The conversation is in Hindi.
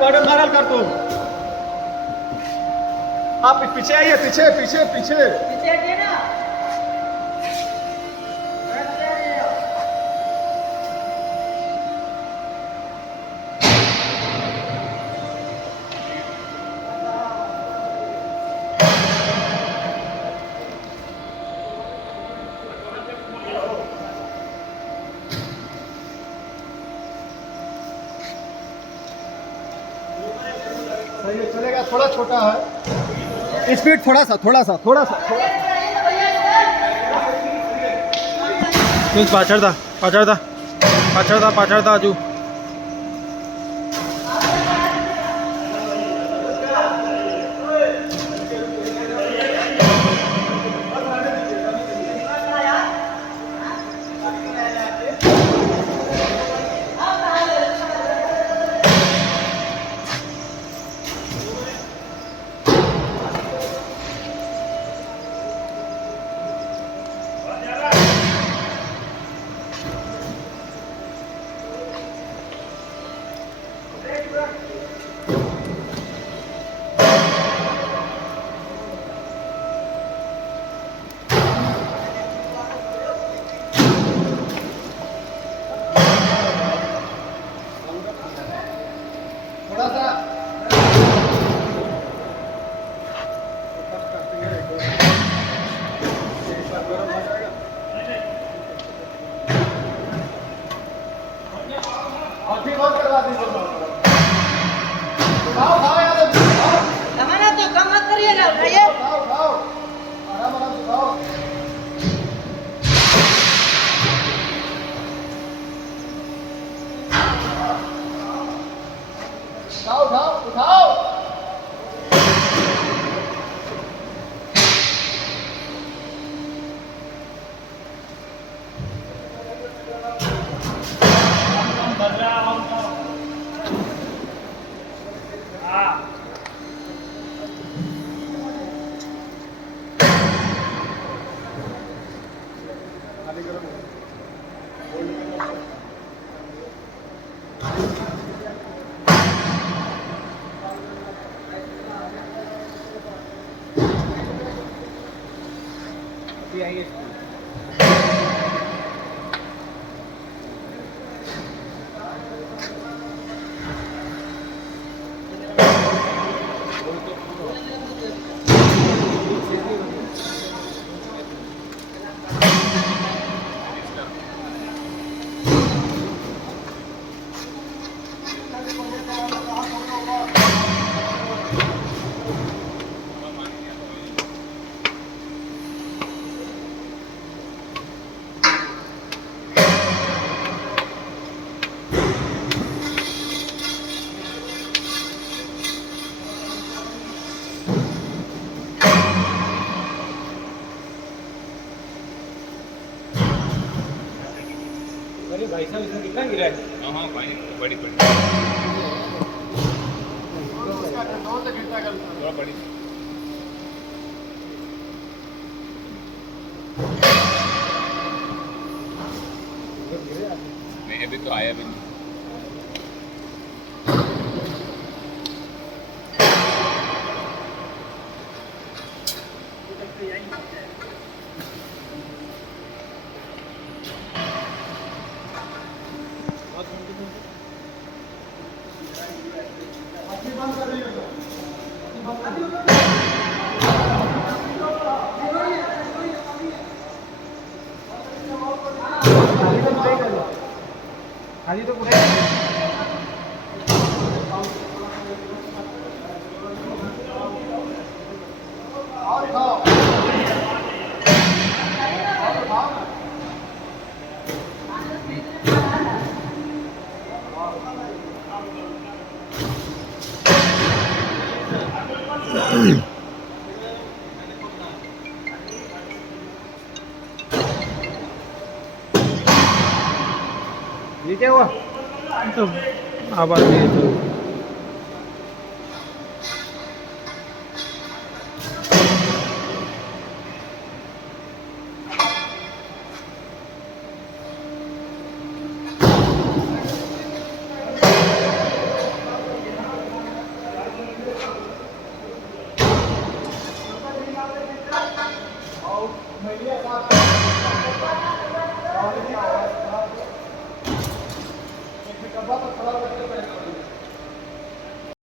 बॉर्डर मारल कर तू। आप पीछे आइए, पीछे पीछे पीछे पीछे हटिए ना। सही है, चलेगा। थोड़ा छोटा है स्पीड, थोड़ा सा थोड़ा सा थोड़ा सा पाछड़ था पाछड़ था पाछड़ था पाछड़ था आजू। थोड़ा सा हमारा तो कम मत करिए ना, उठाइए। आराम आराम से उठाओ। उठाओ उठाओ उठाओ। अरे भाई साहब, इसमें कितना गिरा है? हाँ भाई, बड़ी बड़ी थोड़ा बड़ी। नहीं अभी तो आया भी नहीं। खाली तो पूरा और खाओ। ये क्या हुआ? तो आवाज नहीं है तो भैया साहब